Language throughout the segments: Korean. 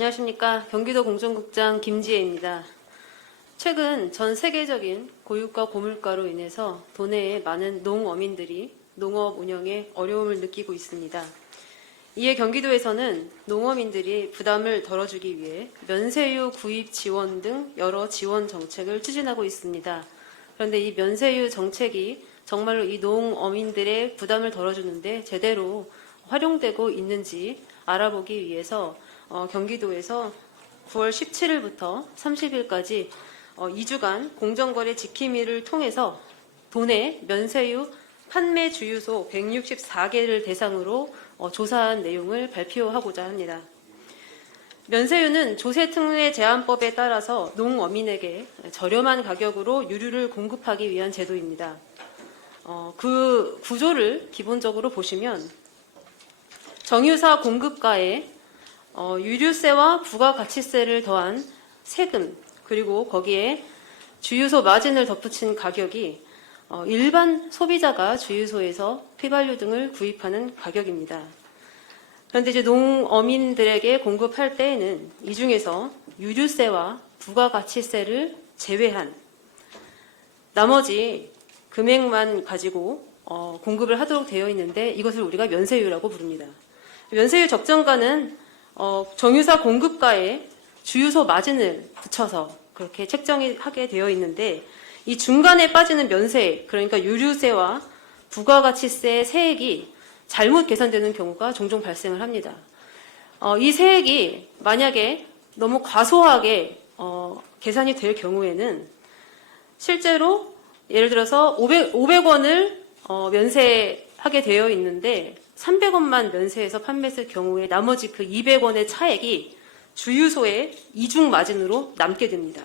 안녕하십니까. 경기도 공정국장 김지혜입니다. 최근 전 세계적인 고유가 고물가로 인해서 도내에 많은 농어민들이 농업 운영에 어려움을 느끼고 있습니다. 이에 경기도에서는 농어민들이 부담을 덜어주기 위해 면세유 구입 지원 등 여러 지원 정책을 추진하고 있습니다. 그런데 이 면세유 정책이 정말로 이 농어민들의 부담을 덜어주는데 제대로 활용되고 있는지 알아보기 위해서 경기도에서 9월 17일부터 30일까지 2주간 공정거래 지킴이를 통해서 도내 면세유 판매 주유소 164개를 대상으로 조사한 내용을 발표하고자 합니다. 면세유는 조세특례 제한법에 따라서 농어민에게 저렴한 가격으로 유류를 공급하기 위한 제도입니다. 그 구조를 기본적으로 보시면 정유사 공급가에 유류세와 부가가치세를 더한 세금, 그리고 거기에 주유소 마진을 덧붙인 가격이 일반 소비자가 주유소에서 휘발유 등을 구입하는 가격입니다. 그런데 이제 농어민들에게 공급할 때에는 이 중에서 유류세와 부가가치세를 제외한 나머지 금액만 가지고 공급을 하도록 되어 있는데 이것을 우리가 면세유라고 부릅니다. 면세유 적정가는 정유사 공급가에 주유소 마진을 붙여서 그렇게 책정하게 되어 있는데 이 중간에 빠지는 면세, 그러니까 유류세와 부가가치세 세액이 잘못 계산되는 경우가 종종 발생을 합니다. 이 세액이 만약에 너무 과소하게 계산이 될 경우에는 실제로 예를 들어서 500원을 면세하게 되어 있는데 300원만 면세해서 판매했을 경우에 나머지 그 200원의 차액이 주유소의 이중 마진으로 남게 됩니다.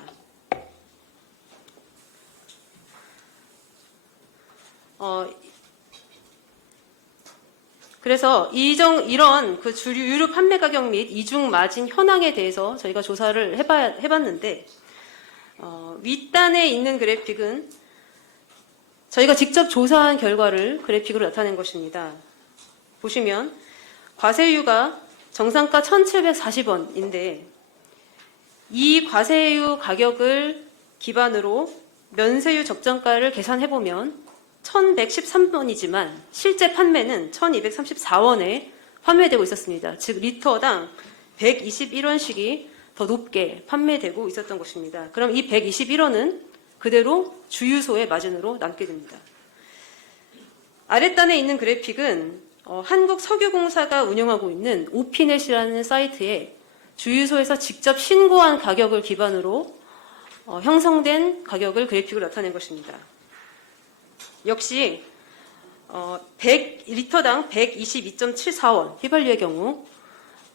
그래서 이런 그 유류 판매 가격 및 이중 마진 현황에 대해서 저희가 조사를 해봤는데 윗단에 있는 그래픽은 저희가 직접 조사한 결과를 그래픽으로 나타낸 것입니다. 보시면 과세유가 정상가 1,740원인데 이 과세유 가격을 기반으로 면세유 적정가를 계산해보면 1,113원이지만 실제 판매는 1,234원에 판매되고 있었습니다. 즉 리터당 121원씩이 더 높게 판매되고 있었던 것입니다. 그럼 이 121원은 그대로 주유소의 마진으로 남게 됩니다. 아랫단에 있는 그래픽은 한국석유공사가 운영하고 있는 오피넷이라는 사이트에 주유소에서 직접 신고한 가격을 기반으로 형성된 가격을 그래픽으로 나타낸 것입니다. 역시 100리터당 122.74원 휘발유의 경우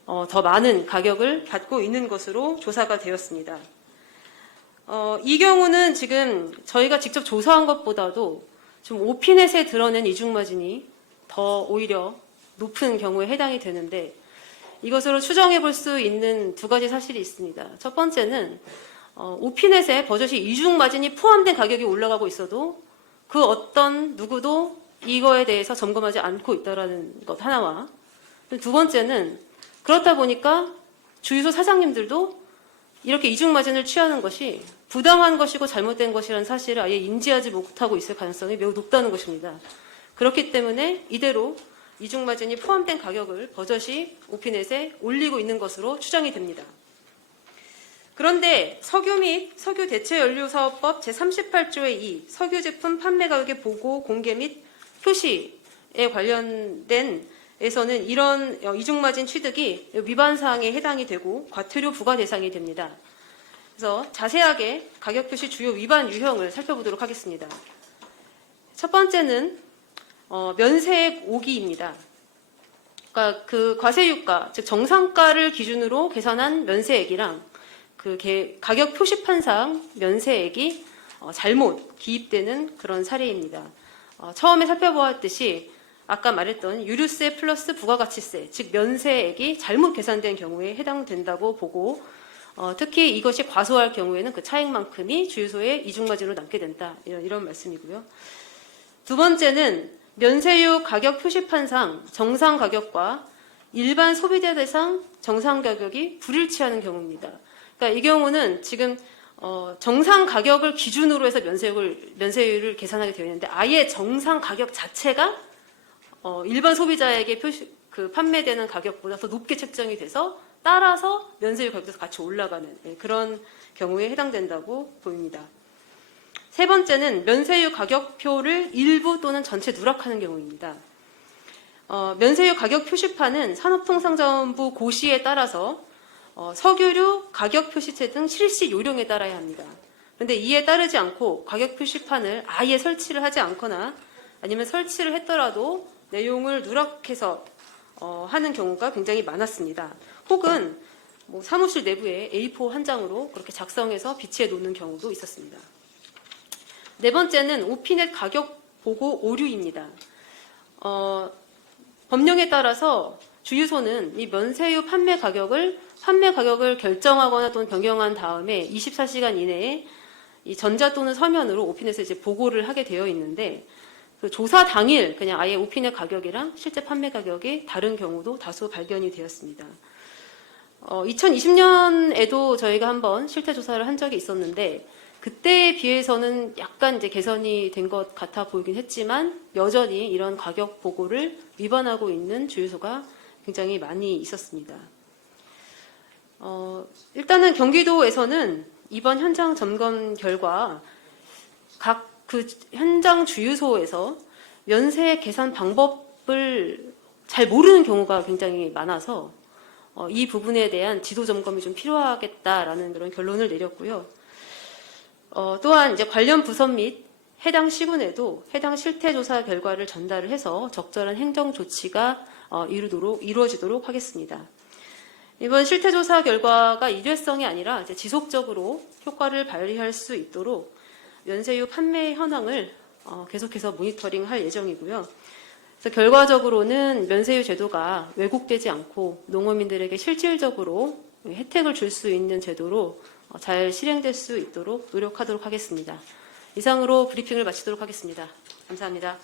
더 많은 가격을 받고 있는 것으로 조사가 되었습니다. 이 경우는 지금 저희가 직접 조사한 것보다도 좀 오피넷에 드러낸 이중마진이 더 오히려 높은 경우에 해당이 되는데 이것으로 추정해 볼 수 있는 두 가지 사실이 있습니다. 첫 번째는 오피넷에 버젓이 이중마진이 포함된 가격이 올라가고 있어도 그 어떤 누구도 이거에 대해서 점검하지 않고 있다는 것 하나와 두 번째는 그렇다 보니까 주유소 사장님들도 이렇게 이중마진을 취하는 것이 부당한 것이고 잘못된 것이라는 사실을 아예 인지하지 못하고 있을 가능성이 매우 높다는 것입니다. 그렇기 때문에 이대로 이중마진이 포함된 가격을 버젓이 오피넷에 올리고 있는 것으로 추정이 됩니다. 그런데 석유 및 석유대체연료사업법 제38조의 2 석유제품 판매 가격의 보고 공개 및 표시에 관련된 에서는 이런 이중마진 취득이 위반 사항에 해당이 되고 과태료 부과 대상이 됩니다. 그래서 자세하게 가격 표시 주요 위반 유형을 살펴보도록 하겠습니다. 첫 번째는 면세액 오기입니다. 그러니까 그 과세유가, 즉 정상가를 기준으로 계산한 면세액이랑 그 가격 표시판상 면세액이 잘못 기입되는 그런 사례입니다. 처음에 살펴보았듯이 아까 말했던 유류세 플러스 부가가치세, 즉 면세액이 잘못 계산된 경우에 해당된다고 보고 특히 이것이 과소할 경우에는 그 차액만큼이 주유소의 이중마진으로 남게 된다. 이런 말씀이고요. 두 번째는 면세유 가격 표시판상 정상 가격과 일반 소비자 대상 정상 가격이 불일치하는 경우입니다. 그러니까 이 경우는 지금 정상 가격을 기준으로 해서 면세율을 계산하게 되어 있는데 아예 정상 가격 자체가 일반 소비자에게 판매되는 가격보다 더 높게 책정이 돼서 따라서 면세율 가격도 같이 올라가는 그런 경우에 해당된다고 보입니다. 세 번째는 면세율 가격표를 일부 또는 전체 누락하는 경우입니다. 면세율 가격 표시판은 산업통상자원부 고시에 따라서 석유류 가격 표시체 등 실시 요령에 따라야 합니다. 그런데 이에 따르지 않고 가격 표시판을 아예 설치를 하지 않거나 아니면 설치를 했더라도 내용을 누락해서 하는 경우가 굉장히 많았습니다. 혹은 사무실 내부에 A4 한 장으로 그렇게 작성해서 비치해 놓는 경우도 있었습니다. 네 번째는 오피넷 가격 보고 오류입니다. 법령에 따라서 주유소는 이 면세유 판매 가격을 결정하거나 또는 변경한 다음에 24시간 이내에 이 전자 또는 서면으로 오피넷에 이제 보고를 하게 되어 있는데 그 조사 당일 그냥 아예 오피넷 가격이랑 실제 판매 가격이 다른 경우도 다수 발견이 되었습니다. 2020년에도 저희가 한번 실태 조사를 한 적이 있었는데 그때에 비해서는 약간 이제 개선이 된 것 같아 보이긴 했지만 여전히 이런 가격 보고를 위반하고 있는 주유소가 굉장히 많이 있었습니다. 일단은 경기도에서는 이번 현장 점검 결과 각 그 현장 주유소에서 면세 계산 방법을 잘 모르는 경우가 굉장히 많아서 이 부분에 대한 지도 점검이 좀 필요하겠다라는 그런 결론을 내렸고요. 또한 이제 관련 부서 및 해당 시군에도 해당 실태 조사 결과를 전달을 해서 적절한 행정 조치가 이루어지도록 하겠습니다. 이번 실태 조사 결과가 일회성이 아니라 이제 지속적으로 효과를 발휘할 수 있도록 면세유 판매 현황을 계속해서 모니터링할 예정이고요. 그래서 결과적으로는 면세유 제도가 왜곡되지 않고 농어민들에게 실질적으로 혜택을 줄 수 있는 제도로 잘 실행될 수 있도록 노력하도록 하겠습니다. 이상으로 브리핑을 마치도록 하겠습니다. 감사합니다.